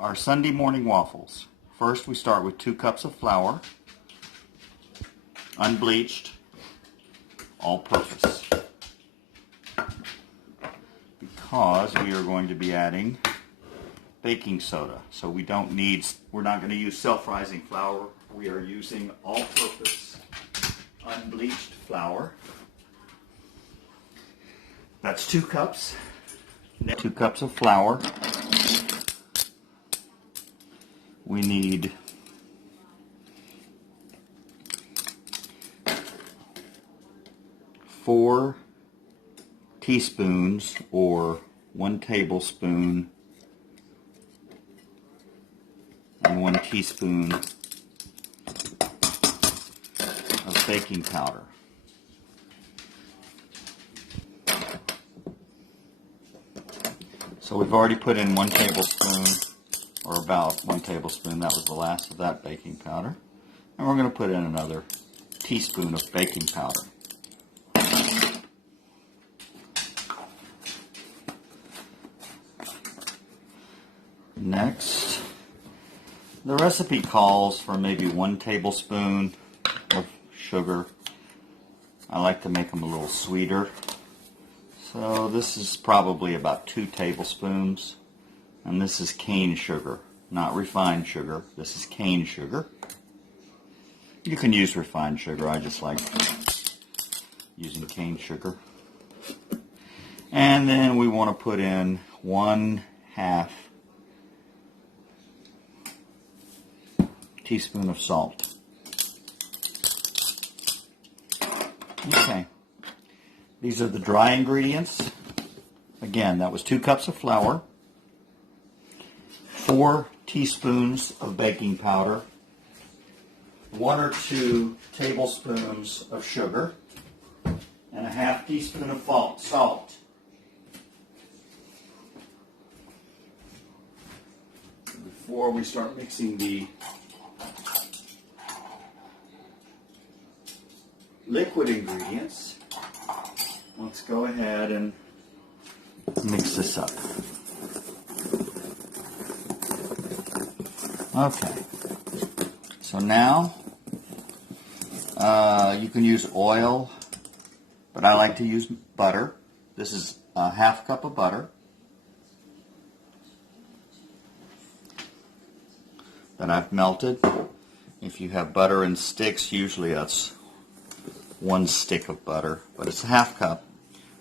our Sunday morning waffles. First we start with 2 cups of flour, unbleached, all-purpose, because we are going to be adding baking soda. So we're not going to use self-rising flour. We are using all-purpose unbleached flour. That's 2 cups. 2 cups of flour. We need 4 teaspoons or 1 tablespoon and 1 teaspoon of baking powder. So we've already put in 1 tablespoon, or about 1 tablespoon. That was the last of that baking powder. And we're going to put in another teaspoon of baking powder. Next, the recipe calls for maybe 1 tablespoon of sugar. I like to make them a little sweeter. So this is probably about 2 tablespoons. And this is cane sugar, not refined sugar. This is cane sugar. You can use refined sugar. I just like using cane sugar. And then we want to put in 1/2 teaspoon of salt. Okay. These are the dry ingredients. Again, that was 2 cups of flour, 4 teaspoons of baking powder, 1 or 2 tablespoons of sugar, and 1/2 teaspoon of salt. Before we start mixing the liquid ingredients, let's go ahead and mix this up. Okay, so now you can use oil, but I like to use butter. This is a 1/2 cup of butter that I've melted. If you have butter in sticks, usually that's 1 stick of butter, but it's a 1/2 cup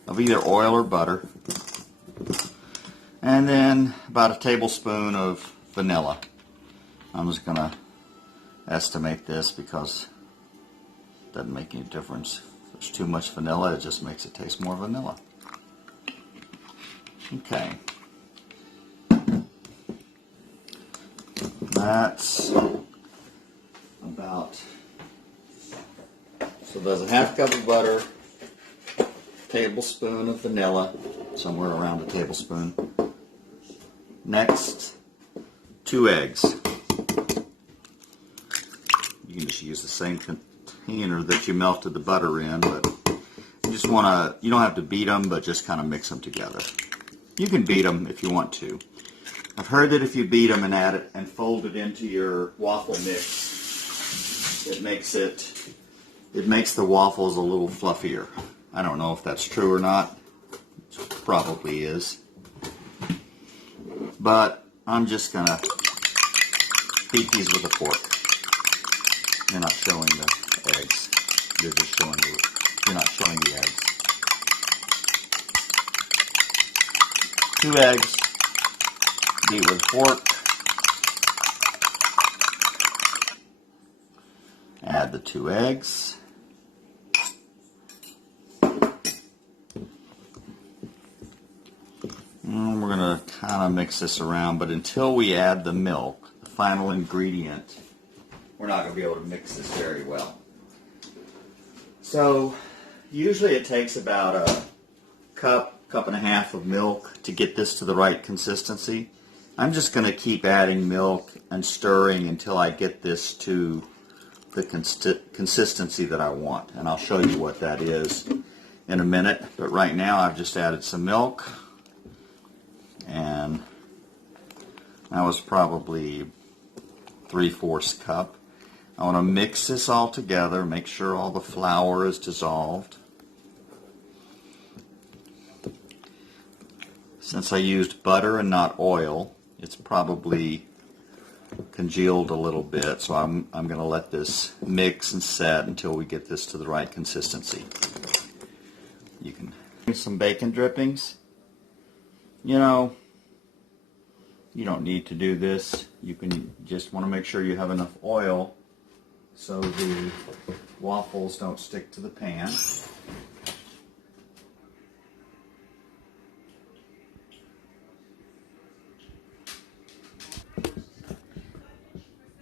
of either oil or butter. And then about a tablespoon of vanilla. I'm just going to estimate this because it doesn't make any difference. If there's too much vanilla, it just makes it taste more vanilla. Okay. That's about... So there's a 1/2 cup of butter, tablespoon of vanilla, somewhere around a tablespoon. Next, 2 eggs. You can just use the same container that you melted the butter in, but you don't have to beat them, but just kind of mix them together. You can beat them if you want to. I've heard that if you beat them and add it and fold it into your waffle mix, it makes the waffles a little fluffier. I don't know if that's true or not. It probably is. But I'm just going to beat these with a fork. You're not showing the eggs. You're not showing the eggs. 2 eggs, beat with a fork. Add the 2 eggs. And we're going to kind of mix this around, but until we add the milk, the final ingredient, we're not going to be able to mix this very well. So usually it takes about a cup and a half of milk to get this to the right consistency. I'm just going to keep adding milk and stirring until I get this to the consistency that I want. And I'll show you what that is in a minute. But right now I've just added some milk. And That was probably 3/4 cup. I want to mix this all together, make sure all the flour is dissolved. Since I used butter and not oil, it's probably congealed a little bit, so I'm going to let this mix and set until we get this to the right consistency. You can use some bacon drippings. You know, you don't need to do this. You can just want to make sure you have enough oil so the waffles don't stick to the pan.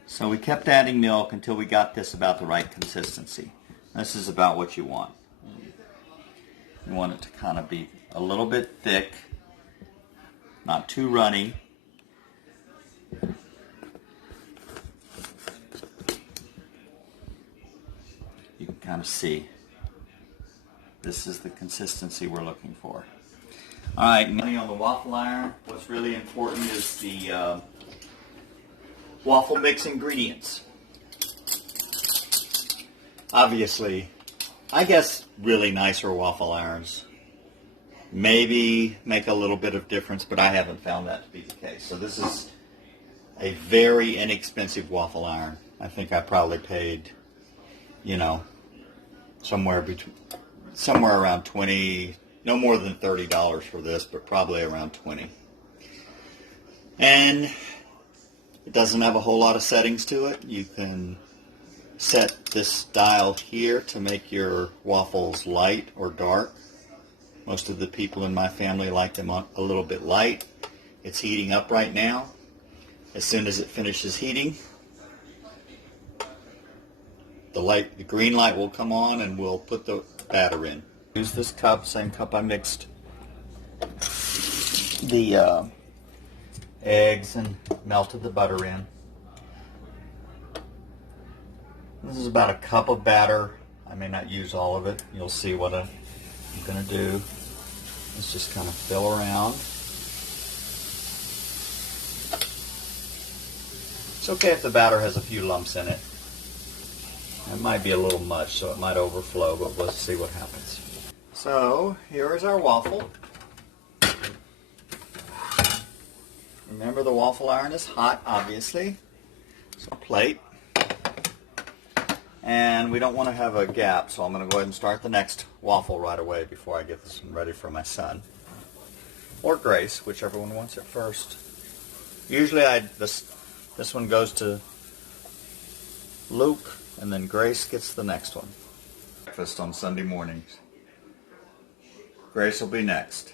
So we kept adding milk until we got this about the right consistency. This is about what you want. You want it to kind of be a little bit thick, not too runny. You can kind of see this is the consistency we're looking for. All right, on the waffle iron, what's really important is the waffle mix ingredients. Obviously, I guess really nicer waffle irons maybe make a little bit of difference, but I haven't found that to be the case. So this is a very inexpensive waffle iron. I think I probably paid, you know, somewhere around 20, no more than $30 for this, but probably around 20. And it doesn't have a whole lot of settings to it. You can set this dial here to make your waffles light or dark. Most of the people in my family like them a little bit light. It's heating up right now. As soon as it finishes heating, the green light will come on and we'll put the batter in. Use this cup, same cup I mixed the eggs and melted the butter in. This is about a cup of batter. I may not use all of it. You'll see what I'm going to do. Let's just kind of fill around. It's okay if the batter has a few lumps in it. It might be a little much, so it might overflow, but let's see what happens. So here is our waffle. Remember, the waffle iron is hot, obviously. So plate. And we don't want to have a gap, so I'm going to go ahead and start the next waffle right away before I get this one ready for my son. Or Grace, whichever one wants it first. Usually this one goes to Luke, and then Grace gets the next one. Breakfast on Sunday mornings. Grace will be next.